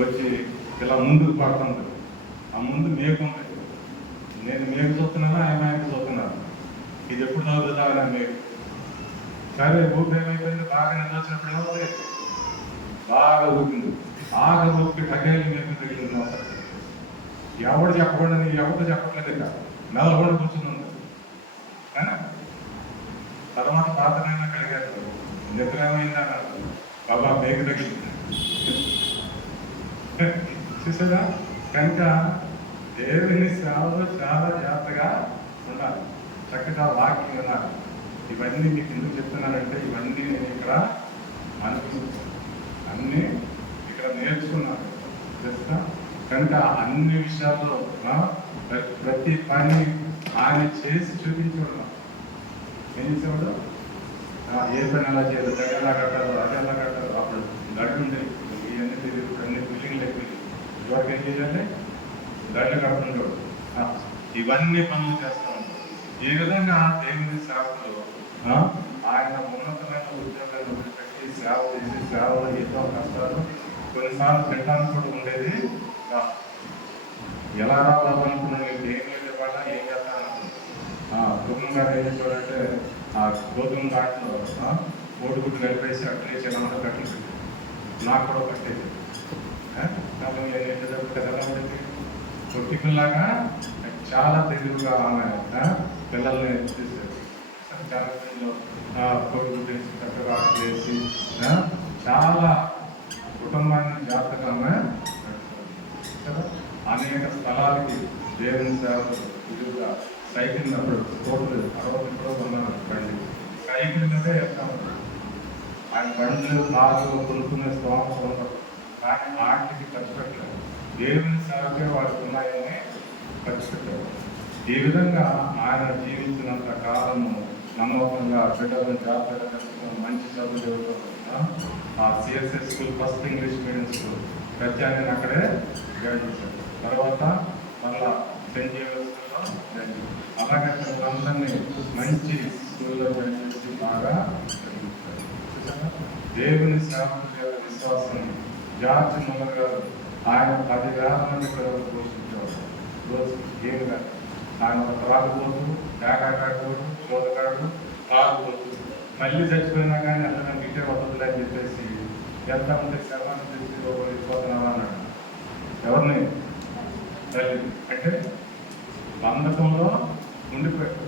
వచ్చి ఇలా ముందుకు పడుతుంది. ఆ ముందు మేకు ఉంది. నేను మేకు చూస్తున్నాను, ఆయన మేకు చూస్తున్నాను. ఇది ఎప్పుడు తగ్గుతుందా మేకు. సరే ఊపి ఏమైపోయింది, బాగా నిద్ర వచ్చినప్పుడు ఏమవుతుంది, బాగా ఊపింది. బాగా ఊపి టగేలు మేకు తగిలింది. అసలు ఎవడు చెప్పకుండా నీ ఎవరితో చెప్పట్లేదు, ఇక మెదలకుండా కూర్చుని ఉంది. తర్వాత పాత్రైనా కడిగారు, నిద్ర ఏమైందా బాబా మేకు తగిలింది. చూసారా? కనుక దేవుని సేవలో చాలా జాగ్రత్తగా ఉండాలి, చక్కగా వాక్యం వినాలి. ఇవన్నీ మీకు ఎందుకు చెప్తున్నానంటే ఇవన్నీ నేను ఇక్కడ అన్నీ ఇక్కడ నేర్చుకున్నాను తెలుసా. కనుక అన్ని విషయాల్లో ప్రతి పని ఆయన చేసి చూపించేవాడు. ఏం చేసేవాడు? ఏ పని ఎలా చేయాలి, దగ్గర ఎలా కట్టాలి, అది ఎలా కట్టాలి. అప్పుడు గడ్డు ఉండేది, ఇవన్నీ తెలియదు, అన్ని బిల్డింగ్లు ఎక్కువ. ఎవరికి ఏం చేయాలి, గడ్డ కడుతుండేవాడు. ఇవన్నీ పనులు చేస్తూ ఉంటాడు. ఈ విధంగా దేవుని సేవలో ఆయన ఉన్నతమైన ఉద్యోగాన్ని వదిలిపెట్టి సేవ చేసి సేవలో ఎన్నో కష్టాలు, కొన్నిసార్లు పెట్టడానికి కూడా ఉండేది. ఎలా రావాలనుకున్నాను, ఏం లేకపోయినా ఏం చేస్తాను. గోధుమ గారు ఏం చెప్పారంటే ఆ గోధుమ దాంట్లో కోడిగుడ్డు కలిపేసి అట్లేసి ఎలా ఉంటే కట్టేసి నాకు కూడా కట్టేది. కాబట్టి నేను ఎంత జరుగుతుంది ఎలా ఉండేది, పొట్టికల్లాగా చాలా తెలివిగా ఆమె పిల్లల్ని తీసేది. కోడిగుడ్డు వేసి చక్కగా వేసి చాలా కుటుంబాన్ని జాగ్రత్తగా ఆమె అనేక స్థలాలకి దేవుని సేవలు విలువగా సైకిల్ అప్పుడు కోట్లు 60 కూడా కొన్నాను. బండి సైకిల్ మీదే వెళ్తాము. ఆయన బండ్లు కార్లు కొనుక్కునే స్తోమత ఉండదు, కానీ వాటికి ఖర్చు పెట్టలేదు. దేవుని సేవకే వారికి ఉన్నాయని ఖర్చు పెట్టారు. ఈ విధంగా ఆయన జీవించినంత కాలము నమ్మకంగా బిడ్డలను జాగ్రత్తగా తెలుసుకుని మంచి చదువు చదువుతాం. ఆ CSS school first English medium school ప్రత్యేకంగా అక్కడే జాయిన్ చేశారు. తర్వాత మళ్ళా సెయింట్ జేవియర్స్లో జాయిన్ చేశారు. అలాగే అందరినీ మంచి స్కూల్లో జాయిన్ చేసి బాగా చదివించారు. దేవుని సేవ విశ్వాసం. జార్జ్ ముల్లర్ గారు ఆయన 10,000 మంది పిల్లలు పోషించేవారు. రోజు ఏమిగా ఆయన ఒక త్రాగుబోతు, కాకాకాడు, చోదగాడు, తాగుబోతు. మళ్ళీ చచ్చిపోయినా కానీ అందరం ఇటే వదలలే అని చెప్పేసి ఎంతమంది శవాన్ని తెచ్చి వెళ్ళిపోతున్నావా అన్నాడు. ఎవరిని? తల్లి. అంటే బంధకంలో ఉండిపోయాడు,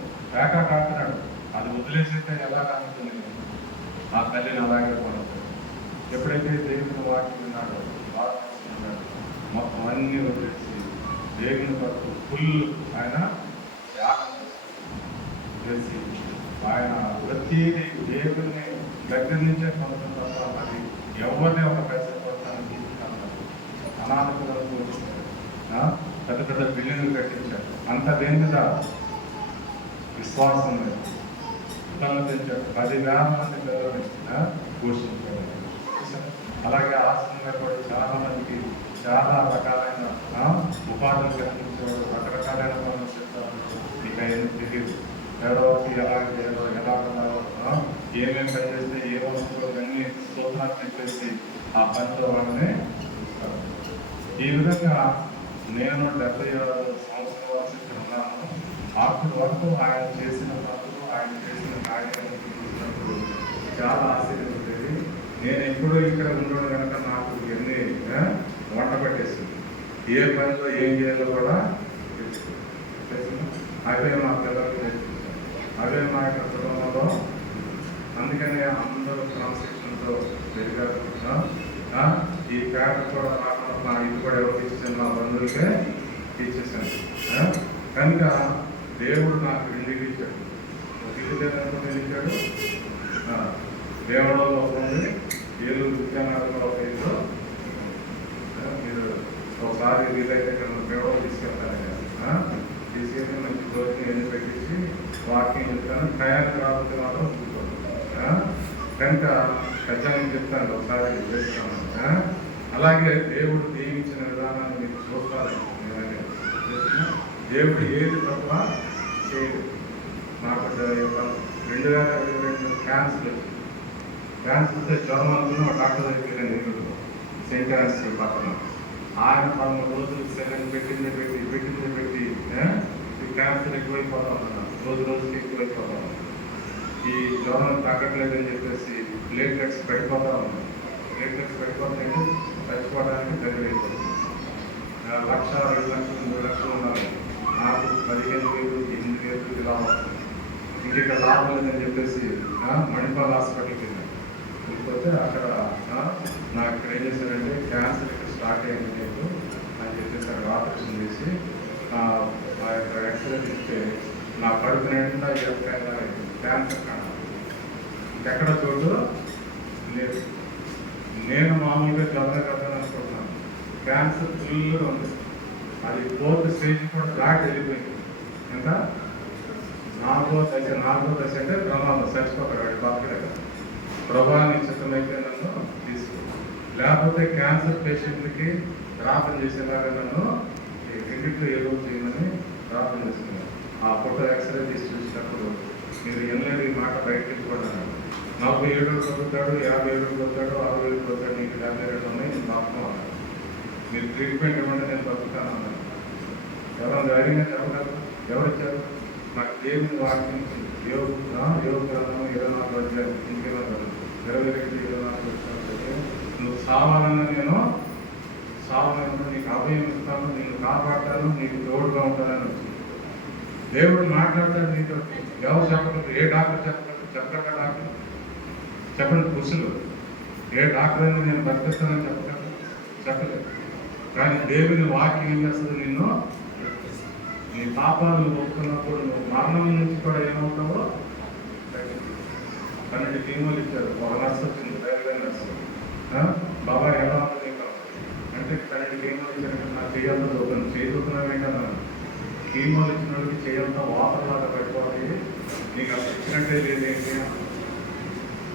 కాకాడుతున్నాడు. అది వదిలేసైతే ఎలా కానుతుంది, ఆ తల్లిని అలాగే కొనుక్తాడు. ఎప్పుడైతే దేవుని వాక్యం విన్నాడో మొత్తం అన్నీ వదిలేసి దేవుని కొరకు ఫుల్ ఆయన త్యాగం చేసి ఆయన ప్రతిదీ దేవుని దగ్గర నుంచే పొందడం తప్ప అది ఎవరిని ఒక పైసా పొందడానికి అనాథకులను పెద్ద పెద్ద బిల్డింగ్లు కట్టించారు. అంత దేని మీద విశ్వాసం లేదు. పిల్లలు పెంచారు. 10,000 మంది పిల్లలు పోషించారు. అలాగే ఆశ్రమంగా కూడా చాలా మందికి చాలా రకాలైన ఉపాధులు కల్పించేవాడు. రకరకాలైన పనులు చెప్తారు. మీకు అవన్నీ తెలియదు. ఎవరికి ఎలా చేయాలో, ఎలా ఉన్నారో, ఏమేమి పని చేస్తే ఏమవుతుందో అన్ని స్తోత్రాలు చెప్పేసి ఆ పనితో వాళ్ళని చూస్తారు. ఈ విధంగా నేను 76 సంవత్సరాల వరకు ఉన్నాను. అప్పటి వరకు ఆయన చేసిన పనులు, ఆయన చేసిన కార్యాలను చూసినప్పుడు చాలా ఆశ్చర్యం ఉండేది. నేను ఎప్పుడూ ఇక్కడ ఉండడం కనుక నాకు ఎన్ని వంట పట్టేసింది. ఏ పనిలో ఏం చేయాలో కూడా అవే మా పిల్లలకు నేర్పించాను. అవే మా యొక్క కుటుంబంలో. అందుకనే అందరూ క్రమశిక్షణతో పెరిగారు. ఈ పేపర్ కూడా రాకుండా మా ఇల్లు కూడా ఎవరికి ఇచ్చాను, మా బంధువులకే ఇచ్చేసాను. కనుక దేవుడు నాకు 2 ఇల్లు ఇచ్చాడు. ఒక ఇల్లు లేదనుకుంటే ఇచ్చాడు. దేవడంలో ఉంది, ఏలూరు విద్యానగరంలో ఒక ఇల్లు. మీరు ఒకసారి వీలైతే దేవడం తీసుకెళ్తాను కదా, తీసుకెళ్ళి మంచి భోజనం ఎన్ని పెట్టించి వాకింగ్ చెప్తాను. టయానికి రాకపోతే మాత్రం చూసుకోండి. కనుక ఖచ్చితంగా చెప్తాను, ఒకసారి చేస్తాను. అలాగే దేవుడు దీవించిన విధానాన్ని మీకు చూస్తారు. దేవుడు ఏది తప్ప చేయదు. నాకు 2022 క్యాన్సర్ వచ్చింది. క్యాన్సర్ వస్తే జ్వరం అనుకున్న డాక్టర్ దగ్గరికి వెళ్ళాను. సెయింట్ ఆన్సీ పక్కన. ఆయన 13 రోజులు సెలైన్ పెట్టింది క్యాన్సర్ ఎక్కువైపోతా ఉన్నాను, రోజు రోజుకి ఎక్కువైపోతా ఉన్నాను. ఈ జ్వరం తగ్గట్లేదని చెప్పేసి ప్లేట్లెట్స్ పడిపోతా ఉన్నాను. ప్లేట్లెట్స్ పడిపోతాయంటే చచ్చిపోవడానికి దగ్గరైపోతుంది. 1,00,000, 2,00,000, 3,00,000 ఉన్నారు, నాకు 15,000, 8,000 ఇలా వస్తుంది. ఇంక లాభం లేదని చెప్పేసి మణిపాల్ హాస్పిటల్కి వెళ్ళాను. వెళ్ళిపోతే అక్కడ నాకు ఇక్కడ ఏం చేశారంటే క్యాన్సర్ ఇక్కడ స్టార్ట్ అయింది లేదు అని చెప్పేసి అక్కడ ఆపరేషన్ చేసి ఆ యొక్క ఎక్స్రే తీస్తే నా కడుపు నిండా క్యాన్సర్ కాదు, ఇంకెక్కడ చోటు లేదు. నేను మామూలుగా చదవగలను అనుకుంటున్నాను, క్యాన్సర్ ఫుల్గా ఉంది. అది 4th స్టేజ్ కూడా దాటి వెళ్ళిపోయింది. ఎంత 4వ దశ అంటే ప్రమాదం, చచ్చిపోతాడు వాడి బాగా. ప్రభావాన్ని చిత్తమైతే నన్ను తీసుకో, లేకపోతే క్యాన్సర్ పేషెంట్కి ప్రార్థన చేసేలాగా నన్ను రెండిట్లో ఏదో చేయమని ప్రార్థన చేస్తున్నాను. ఆ ఫోటో ఎక్స్రే తీసి చూసినప్పుడు మీరు ఎన్నడూ ఈ మాట బయటకు వెళ్ళిపోతాను. 47 చదువుతాడు, 57 చదువుతాడు, 60 చదువుతాడు, నీకు 72 ఉన్నాయి, నేను పాపం అన్నాను. మీరు ట్రీట్మెంట్ ఇవ్వండి, నేను బతుకుతాను అన్నాను. ఎవరైనా అడిగినా చెప్పగలరు? ఎవరిచ్చారు? నాకు దేవుని వాక్యం యోగ గ్రంథం 24 అధ్యాయం ఇంకేమో 22-24 వచ్చినట్లయితే నువ్వు సావాలన్నా నేను సావాలన్నా నీకు అభయం ఇస్తాను, నేను కాపాడతాను, నీకు తోడుగా ఉంటానని వచ్చింది. దేవుడు మాట్లాడతాడు నీతో. ఎవరు చెప్పగలరు? ఏ డాక్టర్ చెప్పగలరు? చెప్పగలరా డాక్టర్? చెప్పండి పురుషులు. ఏ డాక్టర్ అయినా నేను బతికిస్తానని చెప్పగలరు? చెప్పలేదు. కానీ దేవుని వాక్యం ఏం చేస్తుంది? నిన్ను నీ పాపాలు ఒప్పుకున్నప్పుడు నువ్వు మరణం నుంచి కూడా ఏమవుతావో 12 కీమోలు ఇచ్చారు. ఒక నర్సు వచ్చింది, రైల్వే నర్సు. బాబా ఎలా ఉంటుంది అంటే 12 కీమోలు ఇచ్చారంటే నా చేయాలంతా దొరుకుతుంది. చేయదుకున్నామే కదా, కీమోలు ఇచ్చిన వాళ్ళకి చేయాలంతా వాతరలాగా పడిపోవాలి, నీకు అసలు ఇచ్చినట్టే లేదేంటి?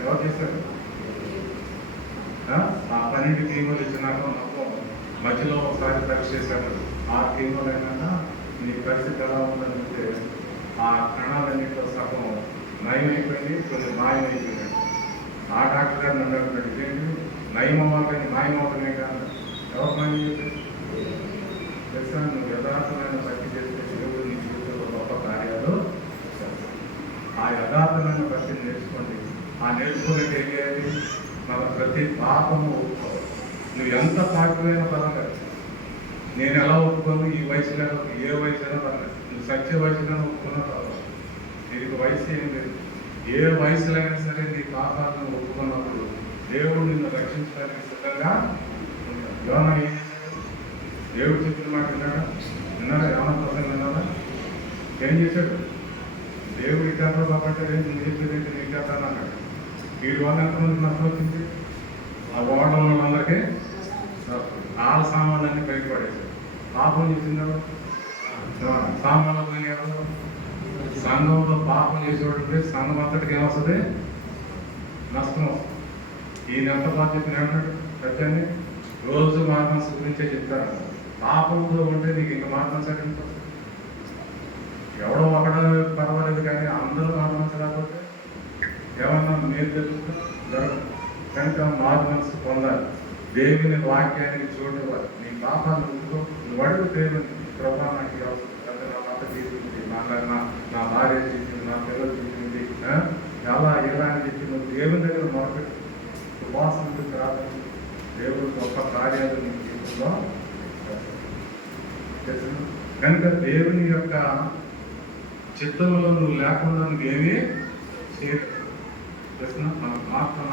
ఎవరు చేశారు? ఆ 12 కీమోలు ఇచ్చినాక మొత్తం మధ్యలో ఒకసారి పరీక్ష చేశారు. 6 కీమోలు అయినాక నీ పరిస్థితి ఎలా ఉందంటే ఆ కణాలన్నింటిలో సగం నయం అయిపోయింది, కొన్ని మాయం అయిపోయింది. ఆ డాక్టర్ గారు నన్ను అడుగుతున్నాడు, ఇదేంటి నయం అవ్వాలి కానీ మాయం అవుతున్నాయి కాదు. ఎవరు మాయం చేసేది తెలుసా? నువ్వు యథార్థమైన భక్తి చేస్తే దేవుడు నీ జీవితంలో గొప్ప కార్యాలు చేస్తాడు. ఆ యథార్థమైన భక్తిని నేర్చుకోండి. ఆ నేర్చుకోలేక ఏం చేయాలి? మన ప్రతి పాపము ఒప్పుకోవాలి. నువ్వు ఎంత పాపమైన పరంగా నేను ఎలా ఒప్పుకోను, ఈ వయసులో ఏ వయసు అయినా పర్లేదు, నువ్వు సత్య వయసులో ఒప్పుకున్నా పర్వాలేదు, నీకు వయసు ఏం లేదు. ఏ వయసులో అయినా సరే నీ పాపాలను ఒప్పుకున్నప్పుడు దేవుడు నిన్ను రక్షించడానికి సిద్ధంగా ఉంటాడు. యోనా ఏం చేశాడు? దేవుడు చెప్పిన మాట విన్నాడా? యోనా కోసం విన్నాడా? ఏం చేశాడు? దేవుడు ఇచ్చేద్దాం కాబట్టి నువ్వు చెప్పేది నేను ఇచ్చేద్దాను అన్నాడు. వీడి వల్ల ఎంతమందికి నష్టం వచ్చింది? ఆ ఓడలో ఉన్న వాళ్ళందరికీ ఆల సామాన్లన్నీ బయటపడేశారు. పాపం చేసిందాడు సామాన్లు పోయినాడు. సంఘంలో పాపం చేసేవాడు సంఘం అంతటికి ఏమొస్తుంది? నష్టం వస్తుంది. ఈయన ఎంత బాధ్యత ఏమన్నాడు? సత్యాన్ని రోజు మార్గం గురించే చెప్తారు. పాపంతో ఉంటే నీకు ఇంక మార్గం సరిగ్గా వస్తుంది. ఎవడో ఒకడ పర్వాలేదు కానీ అందరూ మార్గం రాకపోతే ఏమన్నా మీరు తెలుస్తా జరగదు. కనుక మారు మనసు పొందాలి. దేవుని వాక్యానికి చూడవాలి. నీ పాపాలు నువ్వు అడుగు దేవుని ప్రభా నాకు నా భర్త తీసింది, నా భార్య తీసింది, నా పిల్లలు తీసింది, ఎలా ఎలా అని చెప్పి నువ్వు దేవుని దగ్గర మొదలుపెట్టు. ఉపవాసం రాదు. దేవుడు గొప్ప కార్యాలు నీ జీవితంలో చేస్తున్నావు. కనుక దేవుని యొక్క చిత్తంలో నువ్వు లేకుండా నువ్వేమీ చేయలేదు. మన ప్రార్థన